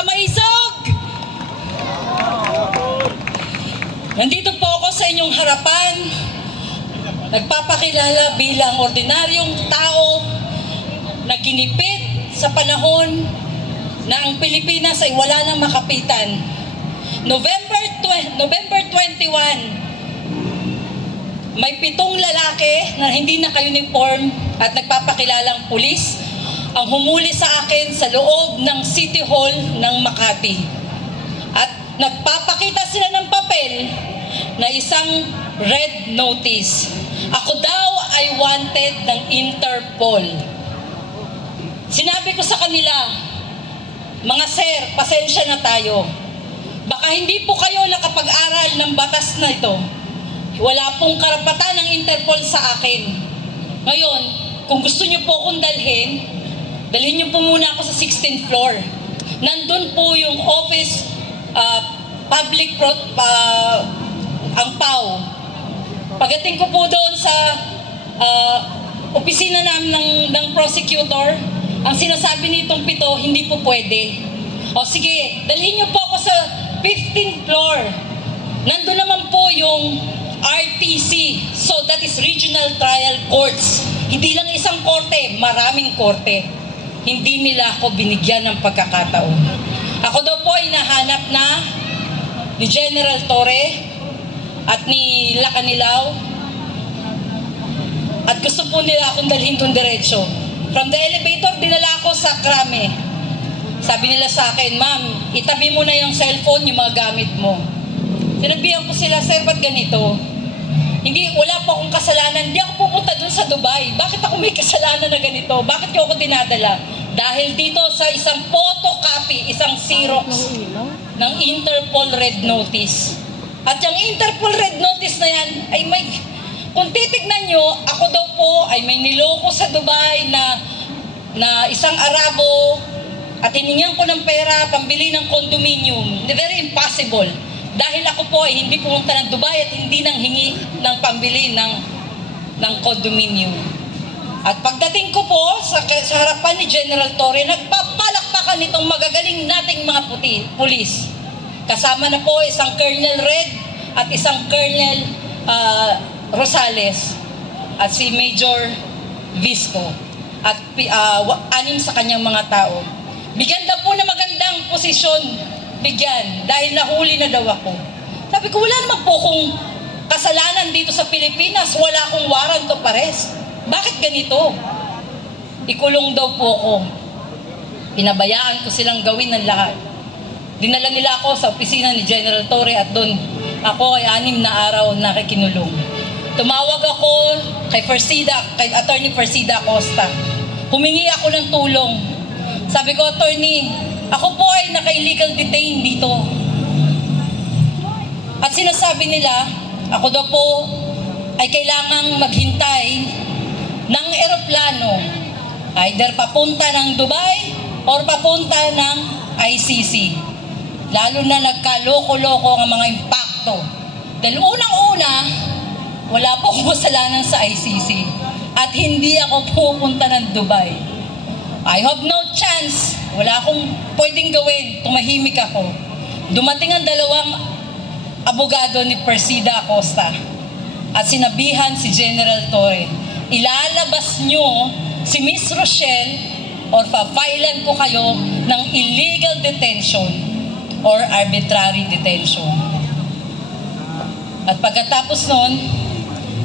kamaisog! Nandito po ako sa inyong harapan, nagpapakilala bilang ordinaryong tao na ginipit sa panahon na ang Pilipinas ay wala nang makapitan. November 21, may 7 lalaki na hindi naka-uniform at nagpapakilalang pulis ang humuli sa akin sa loob ng City Hall ng Makati. At nagpapakita sila ng papel na isang red notice. Ako daw ay wanted ng Interpol. Sinabi ko sa kanila, mga sir, pasensya na tayo. Baka hindi po kayo nakapag-aral ng batas na ito. Wala pong karapatan ng Interpol sa akin. Ngayon, kung gusto niyo po akong dalhin niyo po muna ako sa 16th floor. Nandun po yung office, ang PAW. Pagdating ko po doon sa opisina namin ng prosecutor, ang sinasabi nitong 7, hindi po pwede. O sige, dalhin niyo po ako sa 15th floor. Nandun naman po yung RTC. So that is Regional Trial Courts. Hindi lang isang korte, maraming korte. Hindi nila ako binigyan ng pagkakataon. Ako daw po ay nahanap na ni General Torre at ni Lacanilaw. At gusto po nila akong dalhin doon diretso. From the elevator, dinala ako sa Krame. Sabi nila sa akin, ma'am, itabi mo na yung cellphone, yung mga gamit mo. Sinabihan ko sila, sir, ba't ganito? Wala po akong kasalanan. Hindi ako pumunta dun sa Dubai. Bakit ako may kasalanan na ganito? Bakit ko ako dinadala? Dahil dito sa isang photocopy, isang Xerox ng Interpol Red Notice. At yung Interpol Red Notice na yan, ay may... Kung titignan nyo, ako daw po ay may niloko sa Dubai na isang Arabo at hiningan ko ng pera pambili ng condominium. Very impossible. Dahil ako po ay hindi pumunta ng Dubai at hindi nang hingi ng pambili ng condominium. At pagdating ko po sa harapan ni General Torre, nagpapalakpakan itong magagaling nating mga pulis. Kasama na po isang Colonel Red at isang Colonel Rosales at si Major Visco at 6 sa kanyang mga tao. Bigyan daw po na magandang posisyon, bigyan, dahil nahuli na daw ako. Sabi ko, wala naman po kung kasalanan dito sa Pilipinas, wala akong warrant of arrest. Bakit ganito? Ikulong daw po ako. Pinabayaan ko silang gawin ng lahat. Dinala nila ako sa opisina ni General Torre at doon ako ay 6 na araw nakikinulong. Tumawag ako kay Attorney Persida Acosta. Humingi ako ng tulong. Sabi ko, Attorney, ako po ay naka-illegal detain dito. At sinasabi nila, ako daw po ay kailangang maghintay ng eroplano, either papunta ng Dubai or papunta ng ICC. Lalo na nagkaloko-loko ang mga impakto. Dahil unang-una, wala po akong kasalanan sa ICC at hindi ako pupunta ng Dubai. I have no chance. Wala akong pwedeng gawin. Tumahimik ako. Dumating ang 2 abogado ni Persida Acosta at sinabihan si General Torre, ilalabas nyo si Miss Rochelle or papailan ko kayo ng illegal detention or arbitrary detention. At pagkatapos nun,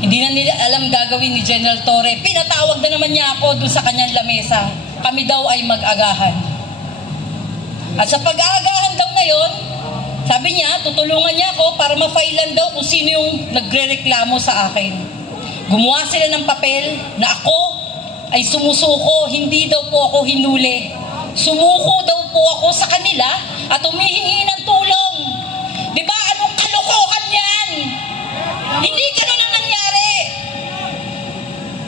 hindi na nila alam gagawin ni General Torre. Pinatawag na naman niya ako dun sa kanyang lamesa. Kami daw ay mag-agahan. At sa pag-aagahan daw na yon, sabi niya, tutulungan niya ako para ma-failan daw kung sino yung nagre-reklamo sa akin. Gumawa sila ng papel na ako ay sumusuko, hindi daw po ako hinuli. Sumuko daw po ako sa kanila at humihingi ng tulong. Di ba? Anong kalokohan yan? Hindi ganun ang nangyari.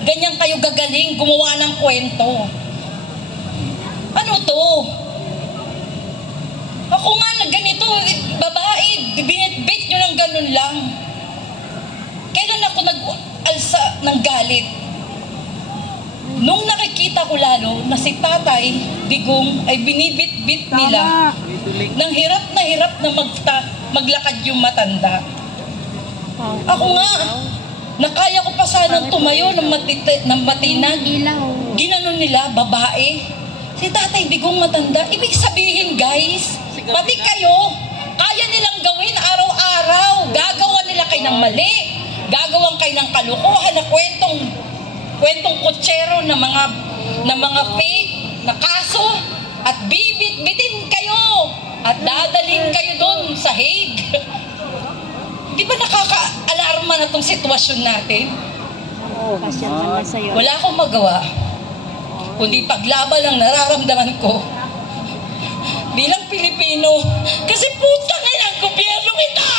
Ganyan kayo gagaling gumawa ng kwento. Ano to? Ako nga na ganito, babae, binitbit nyo ng ganun lang. Kailan ako nag-alsa ng galit? Nung nakikita ko lalo na si Tatay Digong ay binibit-bit nila, nang hirap na maglakad yung matanda. Ako nga, nakaya ko pa sanang tumayo ng matinag. Ginanon nila, babae. Si Tatay Digong matanda. Ibig sabihin, guys, pati kayo, kaya nilang gawin araw-araw. Gagawa nila kayo ng mali. Gagawan kayo ng kalukuhan na kwentong kutsero na mga fake na kaso at bibit-bitin kayo at dadalhin kayo doon sa Hague. Di ba nakaka-alarma na tong sitwasyon natin? Wala akong magawa kundi paglaban ang nararamdaman ko bilang Pilipino, kasi putang ina ang gobyernong ito!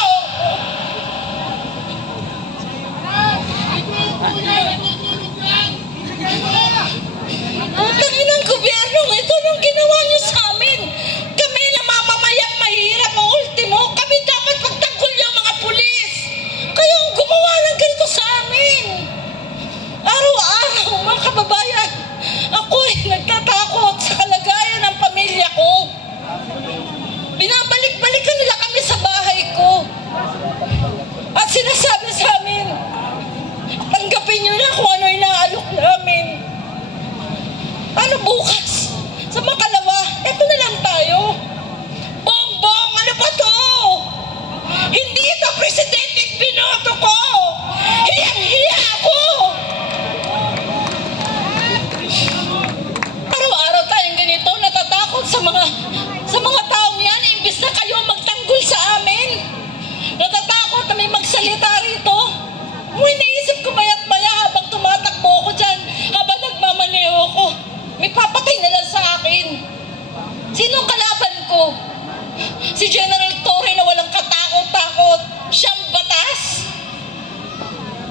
Putang ina ang gobyernong ito nung ginawa niyo sa amin. Kami na mamamayang mahirap ang ultimo, kami dapat pagtanggol niyo mga pulis. Kayo ang gumawa ng ganito sa amin. Araw-araw, mga kababayan, ako ay nagtatakot sa kalagayan ng pamilya ko. Binabalik-balikan nila kami sa bahay ko. At sinasabi sa amin, tanggapin nyo na kung ano inaalok namin. Ano bukas? Sa makalawa, eto na lang tayo. Bongbong, ano ba to? Hindi ito presidente binoto ko. Hiyang-hiya ako. Araw-araw tayong ganito, natatakot sa mga taong yan, imbis na kayo magtanggol sa amin. Natatakot na may magsalita rito. Iniisip ko maya't maya habang tumatakbo ko dyan, habang nagmamaneho ko, may papatay na lang sa akin. Sinong kalaban ko? Si General Torre na walang katakot-takot. Siyang batas.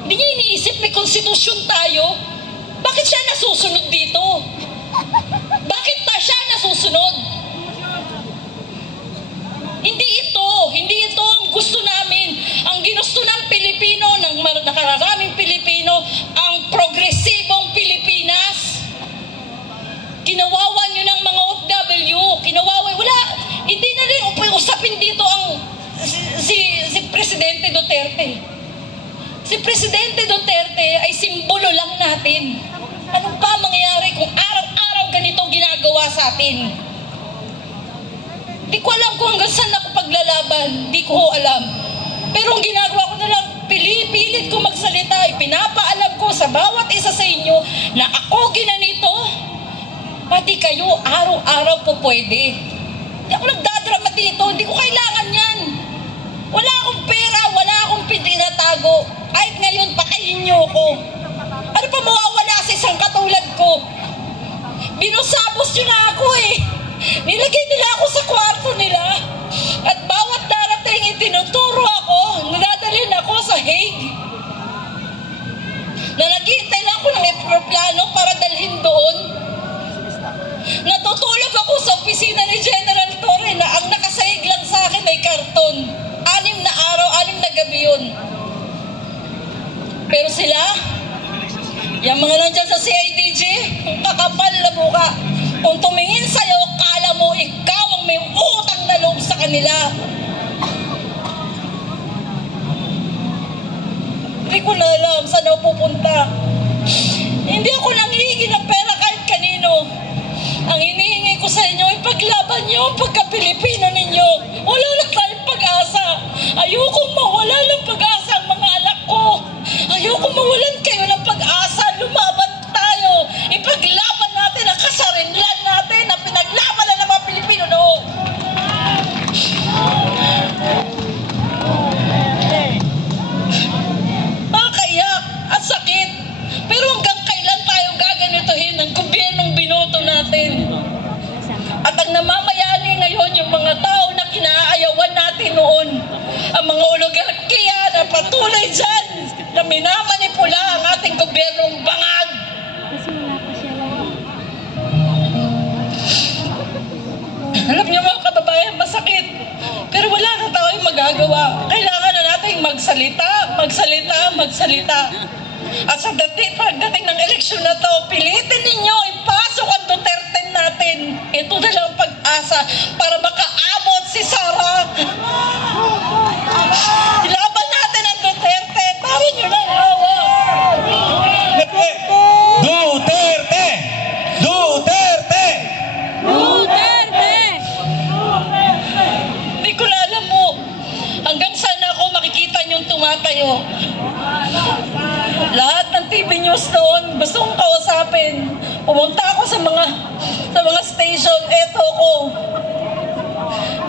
Hindi niya iniisip may konstitusyon tayo. Bakit siya nasusunod dito? Bakit pa siya nasusunod? Hindi ito ang gusto namin. Ang ginusto ng Pilipino, ng nakararaming Pilipino, ang progresibong Pilipinas. Kinawawa nyo ng mga OFW. Hindi na rin usapin dito ang si Presidente Duterte. Si Presidente Duterte ay simbolo lang natin. Ano pa mangyayari kung araw-araw ganito ginagawa sa atin? Di ko alam kung hanggang saan ako paglalaban. Di ko alam. Pero ang ginagawa ko na lang, pilit ko magsalita. Pinapaalam ko sa bawat isa sa inyo na ako ginanito. Pati kayo, araw-araw po pwede. Hindi ako nagdadrama dito. Hindi ko kailangan yan. Wala akong pera, wala akong pinatago. Kahit ngayon, pakain niyo ko. Ano pa mawawala sa isang katulad ko? Binusabos nyo na ako eh. Nilagay nila ako sa kwarto nila. At bawat darating itinuturo ako, nadadalhin ako sa Hague. Na naghihintay lang ako ng aeroplano para dalhin doon. Natutulog ako sa opisina ni General Torre na ang nakasaig lang sa akin ay karton. 6 na araw, 6 na gabi yun. Pero sila, yung mga nandyan sa CIDG, ang kakapal na buka. Kung tumingin sa'yo, kala mo ikaw ang may utang na loob sa kanila. Hindi ko na alam saan ako pupunta. Hindi ako nanghihingi ng pera kahit kanino. Ang hinihingi ko sa inyo, ipaglaban nyo ang pagka-Pilipino ninyo. Wala na tayong pag-asa. Ayokong mawala ng pag-asa ang mga anak ko. Ayokong mawalan kayo ng pag-asa. Lumaban tayo. Ipaglaban natin ang kasarinlan natin na pinaglaban na ng mga Pilipino noon. Nakakaiyak at sakit. Pero hanggang kailan tayo gaganituhin ng gobyernong binoto natin? At ang namamayani ngayon yung mga tao na kinaayawan natin noon. Ang mga oligarkiya na patuloy dyan na minamanipula ang ating gobyernong bangag. Alam niyo mga kababayan, masakit. Pero wala na tayong magagawa. Kailangan na nating magsalita. At sa pagdating ng eleksyon na to, pilitin ninyo ipasok ang Duterte natin. Ito na lang pag-asa para makaabot si Sara. Ilaban natin ang Duterte. Tawin nyo ng awa. Duterte! Duterte! Duterte! Hindi ko na alam mo. Hanggang sana ako makikita niyong tumatayo. Lahat ng TV news noon, gusto kong kausapin. Pumunta ako sa mga station, eto ko.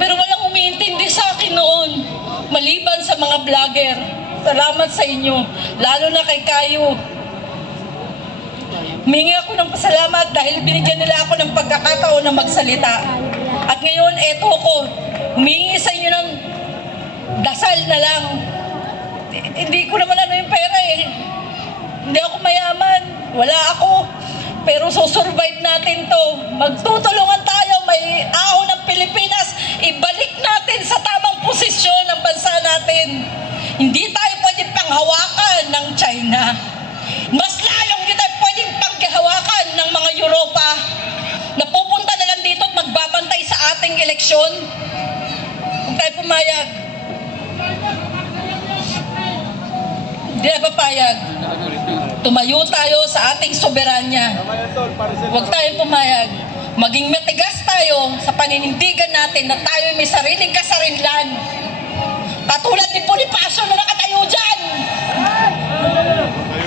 Pero walang umiintindi sa akin noon. Maliban sa mga vlogger. Salamat sa inyo. Lalo na kay Kayo. Humingi ako ng pasalamat dahil binigyan nila ako ng pagkakataon na magsalita. At ngayon, eto ko. Humingi sa inyo ng dasal na lang. Hindi ko naman ano yung pera eh. Hindi ako mayaman. Wala ako. Pero susurvive natin to. Magtutulungan tayo. May ahon ng Pilipinas. Ibalik natin sa tamang posisyon ang bansa natin. Hindi tayo pwedeng panghawakan ng China. Mas lalong hindi tayo pwedeng panghawakan ng mga Europa na pupunta na lang dito at magbabantay sa ating eleksyon. Kung tayo pumayag. Hindi na papayag. Tumayo tayo sa ating soberanya. Huwag tayong pumayag. Maging matigas tayo sa paninindigan natin na tayo may sariling kasarinlan. Katulad ni Bonifacio na nakatayo dyan.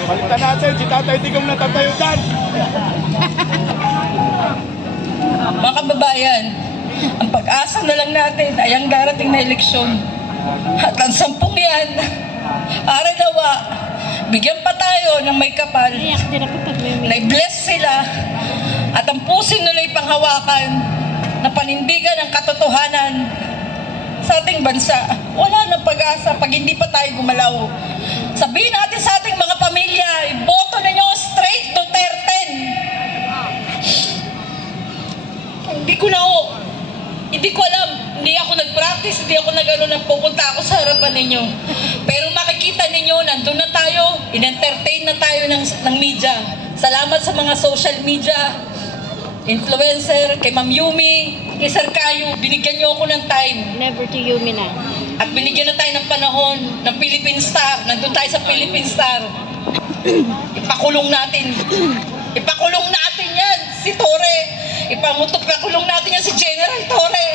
Balitan natin, si Tatay Digong natatayo dyan. Mga kababayan, ang pag-asa na lang natin ay ang darating na eleksyon. At ang 10 yan, aray nawa, bigyan pa tayo ng may kapal. Na-bless sila at ang pusin nila'y panghawakan na panindigan ang katotohanan sa ating bansa. Wala nang pag-asa pag hindi pa tayo gumalaw. Sabihin natin sa ating mga pamilya, iboto ninyo straight Duterte. Hindi ko alam, hindi ako nag-practice, hindi ako nagpupunta ako sa harapan ninyo. Pero makikita ninyo, nandun na tayo, in-entertain na tayo ng media. Salamat sa mga social media, influencer, kay Ma'am Yumi, kay Sir Kayo, binigyan niyo ako ng time. Never to Yumi na. At binigyan na tayo ng panahon ng Philippine Star. Nandun tayo sa Philippine Star. Ipakulong natin. Ipakulong natin yan, si Torre. Ipakulong natin yan si General Torre.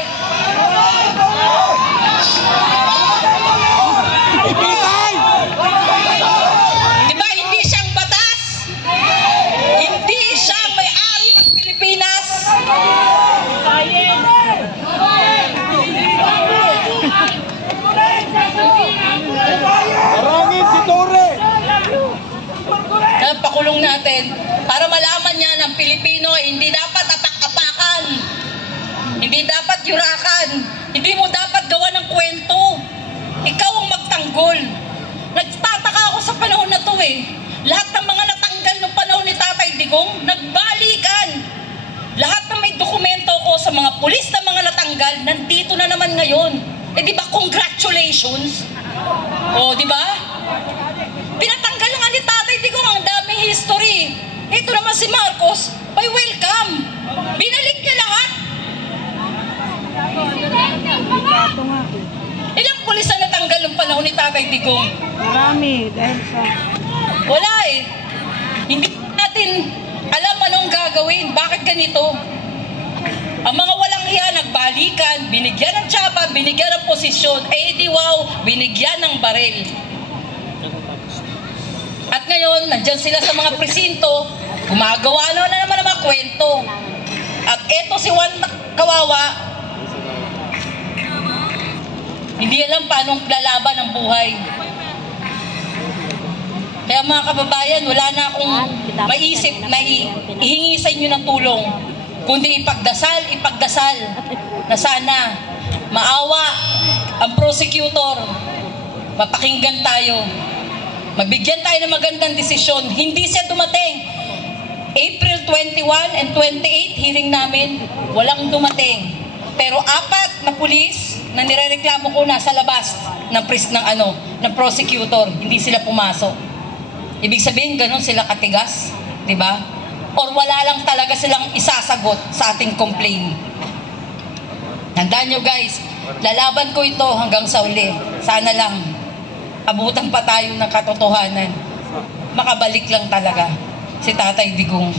Diba, hindi siyang batas. Hindi siya may-ari ng Pilipinas. Marangin si Torre! Pakulong natin para malaman niya ng Pilipino hindi dapat apak-apakan, hindi dapat yurakan, hindi mo dapat gawa ng kwento. Ikaw ang magtanggol. Nagtataka ako sa panahon na to eh. Lahat ng mga natanggal ng panahon ni Tatay Digong, nagbalikan. Lahat ng may dokumento ko sa mga pulis na mga natanggal, nandito na naman ngayon. Eh di ba congratulations? O di ba? Pinatanggal nga ni Tatay Digong ang daming history. Ito naman si Marcos, by welcome. Binalik niya lahat. Ilang pulis ang natanggal ng panahon ni Tatay Digong? Marami, dahil sa... Wala eh. Hindi natin alam anong gagawin. Bakit ganito? Ang mga walang hiya nagbalikan, binigyan ng tsapa, binigyan ng posisyon. Eh di wow, binigyan ng baril. At ngayon, nandyan sila sa mga presinto, gumagawa na naman ng mga kwento. At eto si Juan Kawawa, hindi alam paano lalaban ang buhay. Kaya mga kababayan, wala na akong maisip na ihingi sa inyo ng tulong. Kundi ipagdasal na sana maawa ang prosecutor, mapakinggan tayo. Mabigyan tayo ng magandang desisyon. Hindi siya dumating. April 21 and 28, hearing namin, walang dumating. Pero 4 na pulis na nirereklamo ko nasa labas ng prosecutor. Hindi sila pumasok. Ibig sabihin, ganun sila katigas, di ba? Or wala lang talaga silang isasagot sa ating complaint. Tandaan nyo guys, lalaban ko ito hanggang sa uli. Sana lang, abutan pa tayo ng katotohanan. Makabalik lang talaga si Tatay Digong.